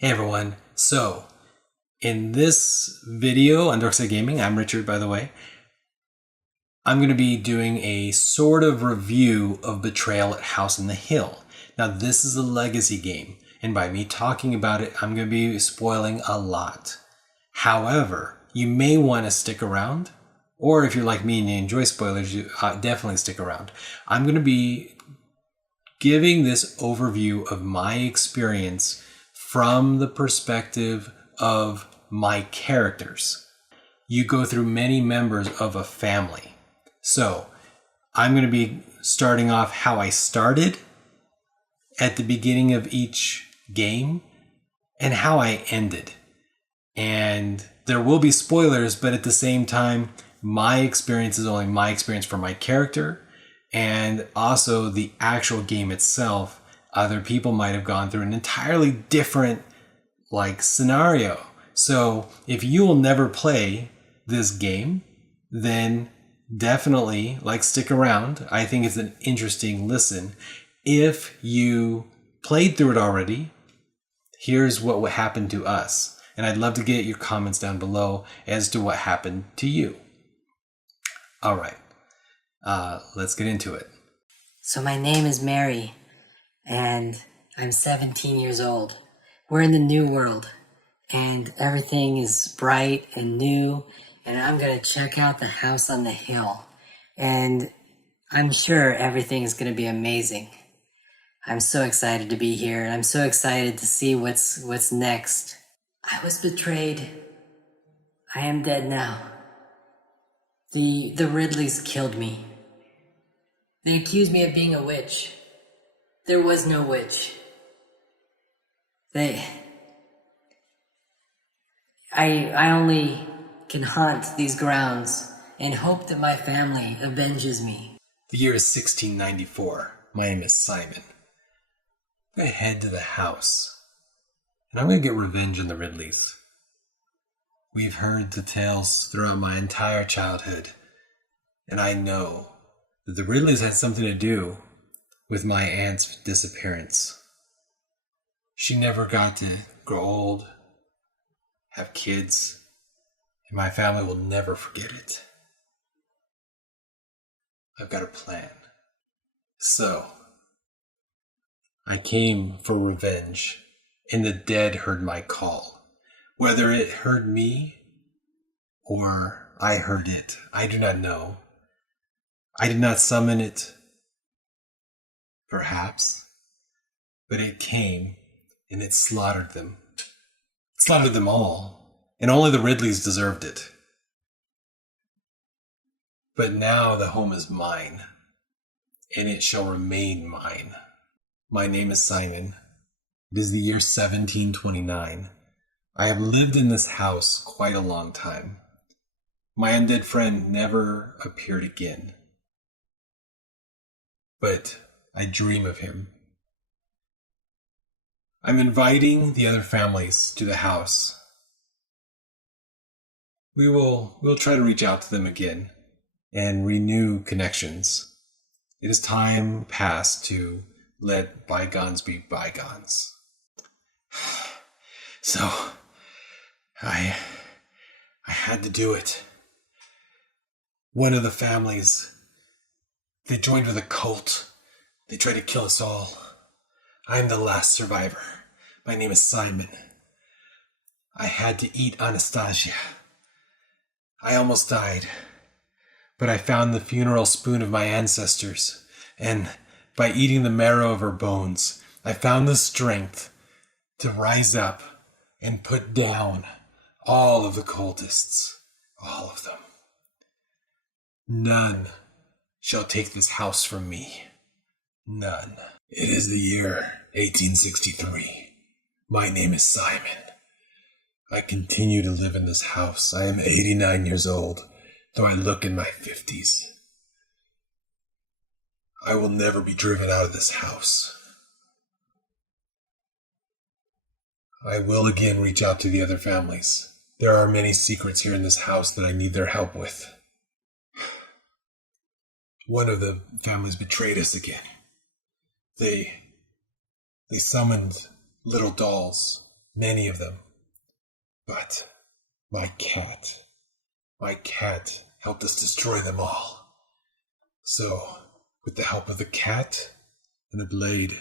Hey everyone, so in this video on Dorkside Gaming, I'm Richard by the way, I'm going to be doing a sort of review of Betrayal at House on the Hill. Now this is a legacy game, and by me talking about it, I'm going to be spoiling a lot. However, you may want to stick around, or if you're like me and you enjoy spoilers, you definitely stick around. I'm going to be giving this overview of my experience from the perspective of my characters. You go through many members of a family. So I'm going to be starting off how I started at the beginning of each game and how I ended. And there will be spoilers, but at the same time, my experience is only my experience for my character, and also the actual game itself. Other people might have gone through an entirely different scenario. So if you will never play this game, then definitely stick around. I think it's an interesting listen. If you played through it already, here's what would happen to us. And I'd love to get your comments down below as to what happened to you. All right, let's get into it. So my name is Mary, and I'm 17 years old. We're in the new world, and everything is bright and new, and I'm gonna check out the house on the hill, and I'm sure everything is gonna be amazing. I'm so excited to be here, and I'm so excited to see what's next. I was betrayed. I am dead now. The Ridleys killed me. They accused me of being a witch. There was no witch. I only can haunt these grounds and hope that my family avenges me. The year is 1694. My name is Simon. I'm going to head to the house, and I'm going to get revenge on the Ridleys. We've heard the tales throughout my entire childhood, and I know that the Ridleys had something to do with my aunt's disappearance. She never got to grow old, have kids, and my family will never forget it. I've got a plan. So, I came for revenge, and the dead heard my call. Whether it heard me or I heard it, I do not know. I did not summon it, perhaps, but it came and it slaughtered them. It slaughtered them all, and only the Ridleys deserved it. But now the home is mine, and it shall remain mine. My name is Simon. It is the year 1729. I have lived in this house quite a long time. My undead friend never appeared again. But I dream of him. I'm inviting the other families to the house. We'll try to reach out to them again and renew connections. It is time past to let bygones be bygones. So, I had to do it. One of the families, they joined with a cult. They tried to kill us all. I'm the last survivor. My name is Simon. I had to eat Anastasia. I almost died. But I found the funeral spoon of my ancestors, and by eating the marrow of her bones, I found the strength to rise up and put down all of the cultists. All of them. None shall take this house from me. None. It is the year 1863. My name is Simon. I continue to live in this house. I am 89 years old, though I look in my 50s. I will never be driven out of this house. I will again reach out to the other families. There are many secrets here in this house that I need their help with. One of the families betrayed us again. They summoned little dolls many of them. But my cat helped us destroy them all. So, with the help of the cat and a blade,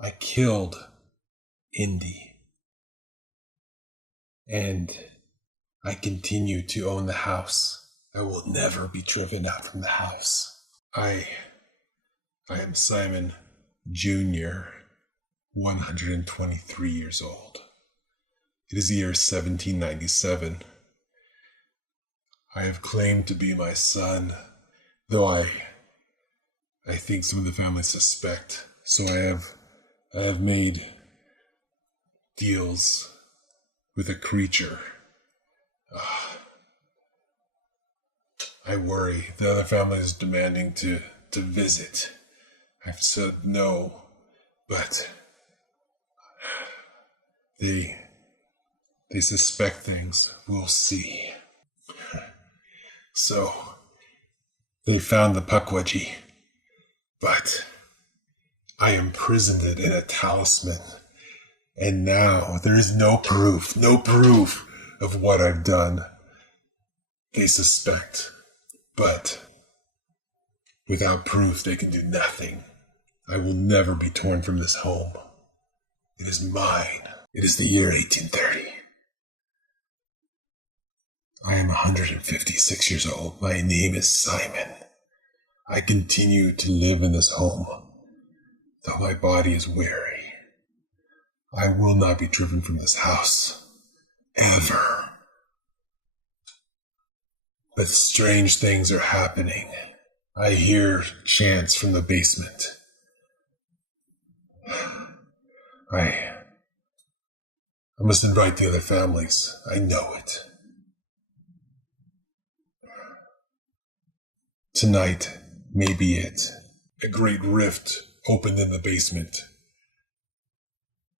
I killed Indy. And I continue to own the house. I will never be driven out from the house. I am Simon Jr., 123 years old. It is the year 1797. I have claimed to be my son, though I think some of the family suspect. So I have made deals with a creature. I worry. The other family is demanding to visit. I've said no, but they suspect things. We'll see. So, they found the Pukwudgie, but I imprisoned it in a talisman. And now there is no proof of what I've done. They suspect, but without proof they can do nothing. I will never be torn from this home. It is mine. It is the year 1830. I am 156 years old. My name is Simon. I continue to live in this home, though my body is weary. I will not be driven from this house, ever. But strange things are happening. I hear chants from the basement. I must invite the other families. I know it. Tonight may be it. A great rift opened in the basement.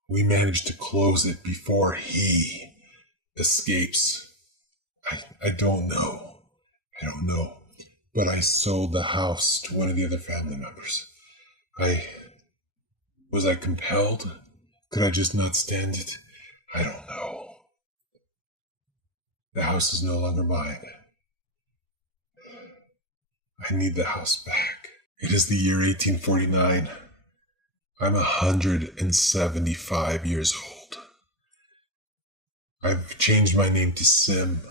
We managed to close it before he escapes. I don't know. But I sold the house to one of the other family members. Was I compelled? Could I just not stand it? I don't know. The house is no longer mine. I need the house back. It is the year 1849. I'm 175 years old. I've changed my name to Sim.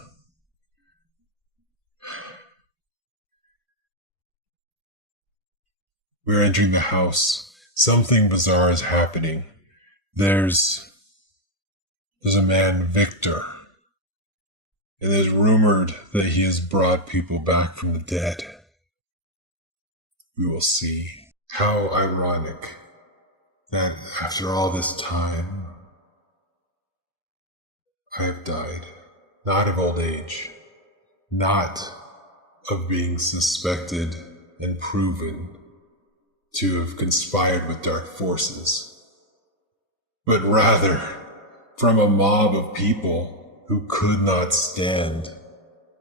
We're entering the house. Something bizarre is happening. There's a man, Victor. It is rumored that he has brought people back from the dead. We will see. How ironic that after all this time, I have died. Not of old age. Not of being suspected and proven to have conspired with dark forces, but rather from a mob of people who could not stand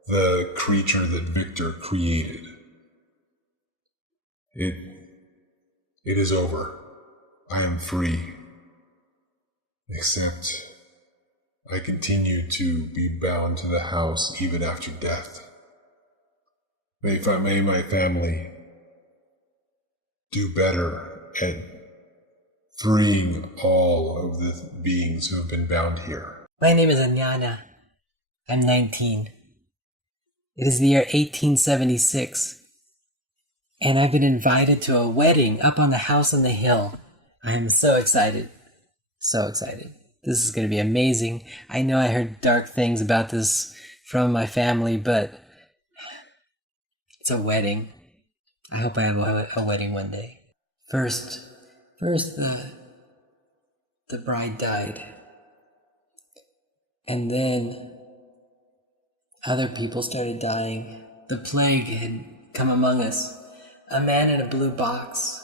the creature that Victor created. It is over. I am free. Except I continue to be bound to the house even after death. May my family do better at freeing all of the beings who have been bound here. My name is Anyana. I'm 19. It is the year 1876. And I've been invited to a wedding up on the house on the hill. I'm so excited. So excited. This is going to be amazing. I know I heard dark things about this from my family, but it's a wedding. I hope I have a wedding one day. First, the bride died. And then other people started dying. The plague had come among us. A man in a blue box.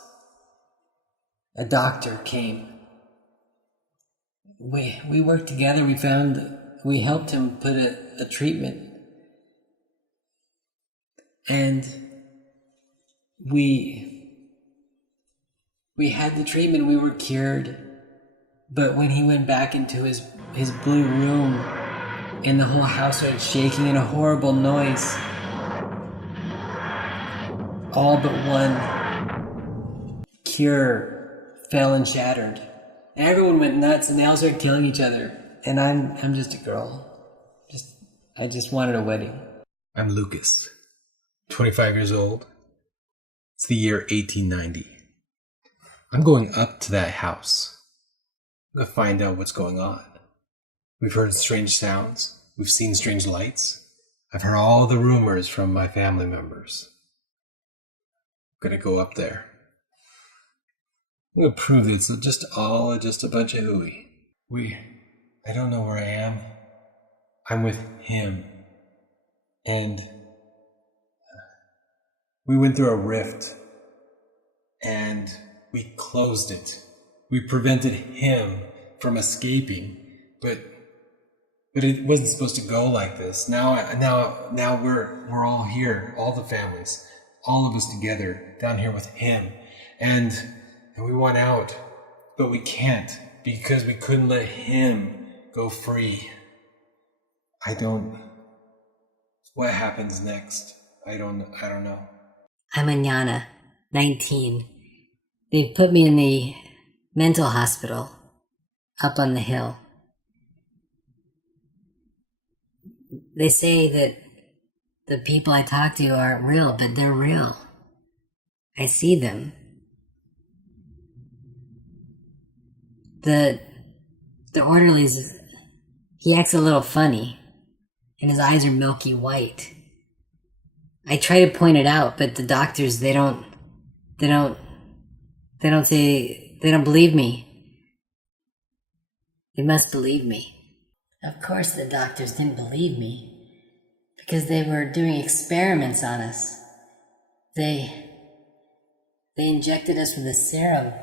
A doctor came. We worked together. We helped him put a treatment. And we had the treatment. We were cured. But when he went back into his blue room, and the whole house started shaking in a horrible noise, all but one cure fell and shattered. And everyone went nuts, and they all started killing each other. And I'm just a girl. I just wanted a wedding. I'm Lucas, 25 years old. It's the year 1890. I'm going up to that house. I'm going to find out what's going on. We've heard strange sounds. We've seen strange lights. I've heard all the rumors from my family members. I'm going to go up there. I'm going to prove that it's just a bunch of hooey. I don't know where I am. I'm with him. And we went through a rift. And we closed it. We prevented him from escaping. But it wasn't supposed to go like this. Now we're all here, all the families, all of us together down here with him. And we want out, but we can't because we couldn't let him go free. What happens next? I don't know. I'm Anyana, 19. They've put me in the mental hospital up on the hill. They say that the people I talk to aren't real, but they're real. I see them. The orderlies, he acts a little funny, and his eyes are milky white. I try to point it out, but the doctors, they don't believe me. They must believe me. Of course the doctors didn't believe me, because they were doing experiments on us. They injected us with a serum,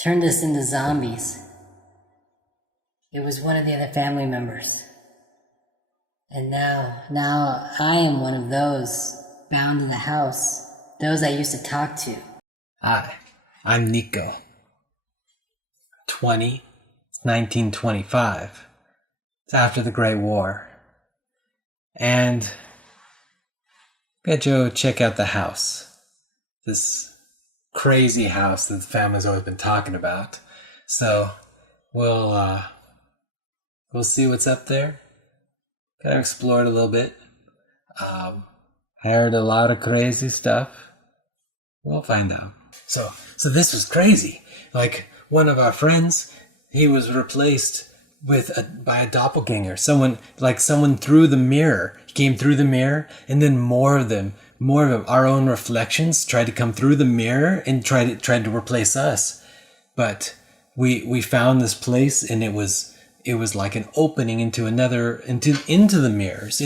turned us into zombies. It was one of the other family members. And now I am one of those bound to the house, those I used to talk to. Hi, I'm Nico. 20, it's 1925. It's after the Great War. And I'm gonna go check out the house. This crazy house that the family's always been talking about. So we'll see what's up there. Kind of explore it a little bit. I heard a lot of crazy stuff. We'll find out. So this was crazy. Like, one of our friends, he was replaced by a doppelganger. Someone through the mirror. He came through the mirror, and then more of them, our own reflections tried to come through the mirror and tried to replace us. But we found this place, and it was like an opening into the mirrors.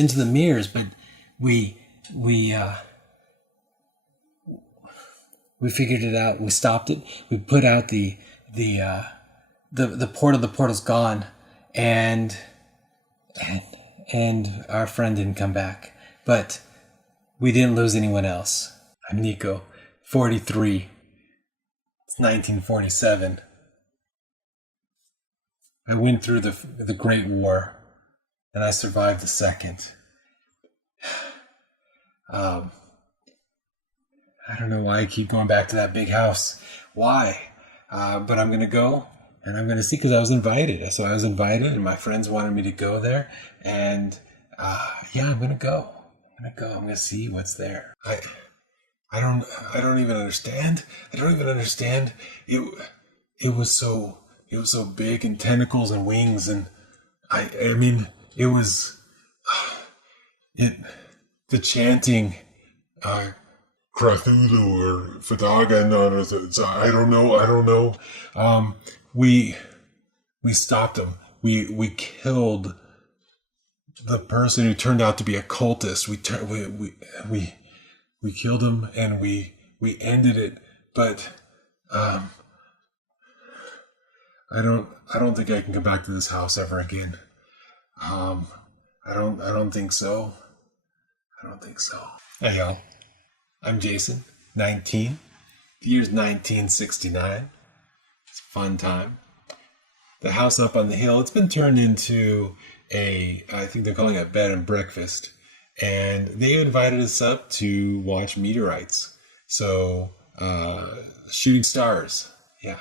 But we figured it out. We stopped it. We put out the portal. The portal's gone, and our friend didn't come back. But we didn't lose anyone else. I'm Nico, 43. It's 1947. I went through the Great War, and I survived the second. I don't know why I keep going back to that big house. Why? But I'm going to go, and I'm going to see, because I was invited. So I was invited, and my friends wanted me to go there. And I'm going to go. I'm going to see what's there. I don't even understand. It was so big, and tentacles and wings, and I mean, it was the chanting, Cthulhu or Fadaga, I don't know. We stopped him. We killed the person who turned out to be a cultist. We killed him, and we ended it. But I don't think I can come back to this house ever again. I don't think so. Hey y'all, I'm Jason, 19. The year's 1969. It's a fun time. the house up on the hill, it's been turned into I think they're calling it a bed and breakfast. And they invited us up to watch meteorites. So, shooting stars. Yeah.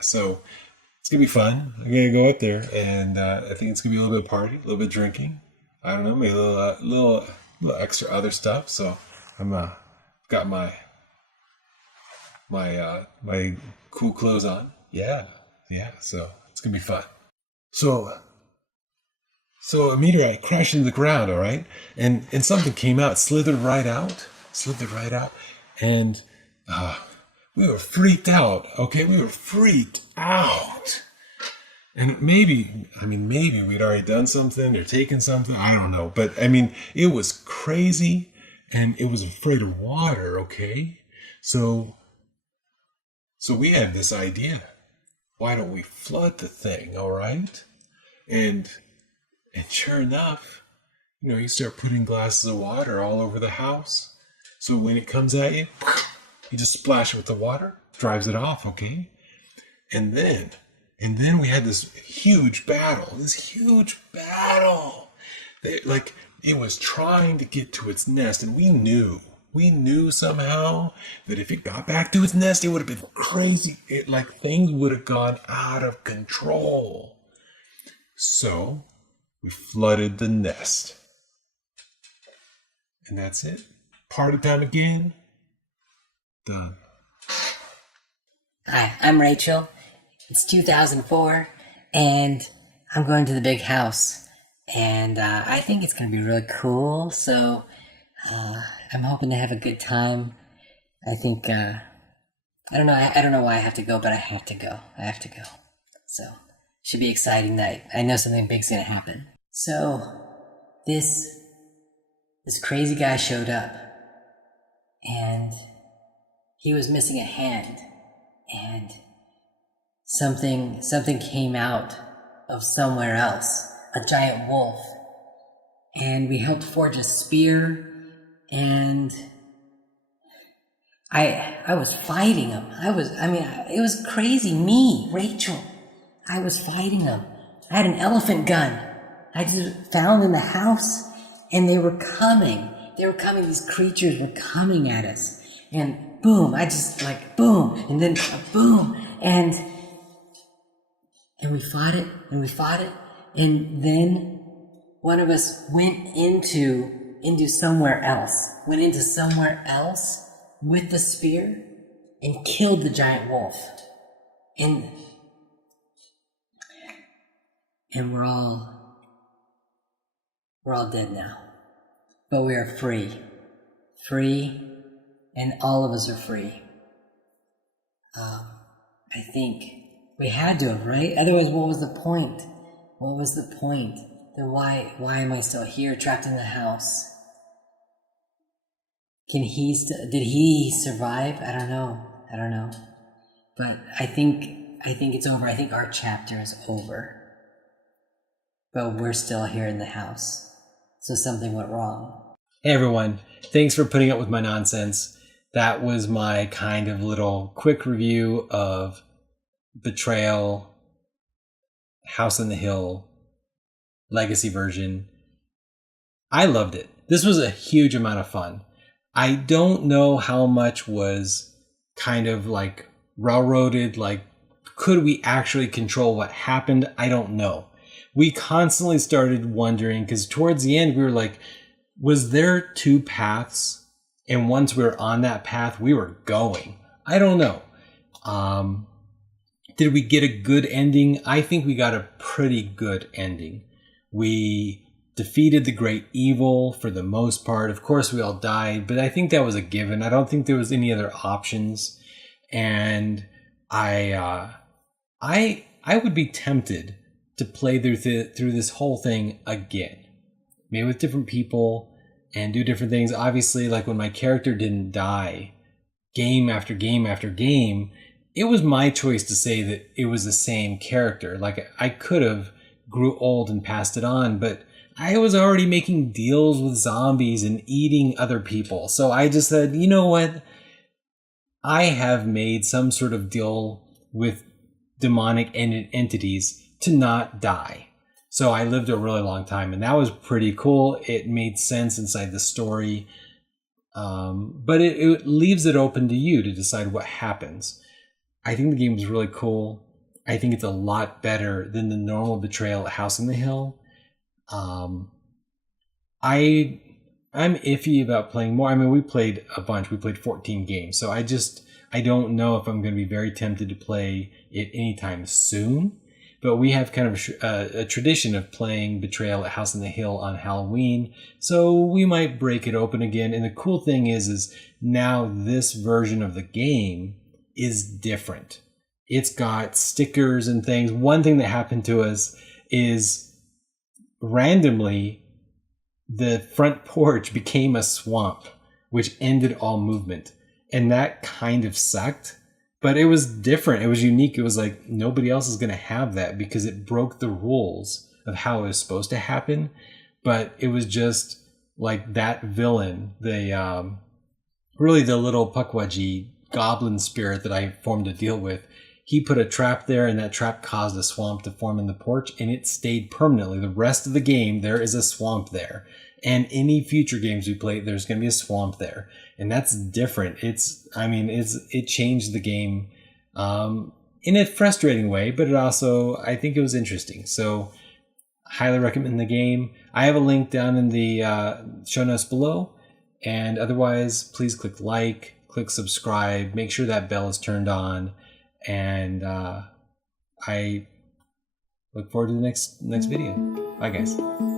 So it's going to be fun. I'm going to go up there, and I think it's going to be a little bit of party, a little bit of drinking. I don't know, maybe a little extra other stuff. So I'm got my cool clothes on. Yeah. So it's going to be fun. So a meteorite crashed into the ground, all right? And something came out, slithered right out. And we were freaked out, okay? We were freaked out. And maybe we'd already done something or taken something. I don't know. But, I mean, it was crazy, and it was afraid of water, okay? So we had this idea. Why don't we flood the thing, all right? And sure enough, you start putting glasses of water all over the house. So when it comes at you, you just splash it with the water, drives it off, okay? And then we had this huge battle. It was trying to get to its nest, and we knew somehow that if it got back to its nest, it would have been crazy. Things would have gone out of control. So we flooded the nest. And that's it. Party time again. Done. Hi, I'm Rachel. It's 2004, and I'm going to the big house. And I think it's going to be really cool, so I'm hoping to have a good time. I think, I don't know why I have to go, but I have to go. So, should be exciting night. I know something big's going to happen. So, this crazy guy showed up, and he was missing a hand, and something came out of somewhere else, a giant wolf, and we helped forge a spear, and I was fighting him. It was crazy. Me, Rachel, I was fighting him. I had an elephant gun I just found in the house, and they were coming. These creatures were coming at us. And boom, boom, and then boom, and we fought it, and then one of us went into somewhere else with the spear and killed the giant wolf. And we're all dead now. But we are free, and all of us are free. I think we had to have, right? Otherwise, what was the point? Then why am I still here, trapped in the house? Did he survive? I don't know. But I think it's over. I think our chapter is over. But we're still here in the house. So something went wrong. Hey everyone, thanks for putting up with my nonsense. That was my kind of little quick review of Betrayal, House on the Hill, Legacy version. I loved it. This was a huge amount of fun. I don't know how much was kind of railroaded, could we actually control what happened? I don't know. We constantly started wondering, because towards the end we were like, was there two paths? And once we were on that path, we were going. I don't know. Did we get a good ending? I think we got a pretty good ending. We defeated the great evil for the most part. Of course, we all died, but I think that was a given. I don't think there was any other options. And I would be tempted to play through this whole thing again. Maybe with different people and do different things. Obviously, when my character didn't die game after game after game, it was my choice to say that it was the same character. I could have grew old and passed it on, but I was already making deals with zombies and eating other people. So I just said, you know what? I have made some sort of deal with demonic entities to not die. So I lived a really long time, and that was pretty cool. It made sense inside the story. But it leaves it open to you to decide what happens. I think the game is really cool. I think it's a lot better than the normal Betrayal at House on the Hill. I'm iffy about playing more. I mean, we played a bunch. We played 14 games. So I don't know if I'm going to be very tempted to play it anytime soon. But we have kind of a tradition of playing Betrayal at House on the Hill on Halloween. So we might break it open again. And the cool thing is now this version of the game is different. It's got stickers and things. One thing that happened to us is randomly the front porch became a swamp, which ended all movement. And that kind of sucked. But it was different. It was unique. It was like nobody else is going to have that because it broke the rules of how it was supposed to happen. But it was just like that villain, really the little Pukwudgie goblin spirit that I formed a deal with. He put a trap there, and that trap caused a swamp to form in the porch, and it stayed permanently. The rest of the game, there is a swamp there. And any future games we play, there's going to be a swamp there. And that's different. It changed the game in a frustrating way, but it also, I think it was interesting. So highly recommend the game. I have a link down in the show notes below. And otherwise, please click like, click subscribe, make sure that bell is turned on. And I look forward to the next video. Bye, guys.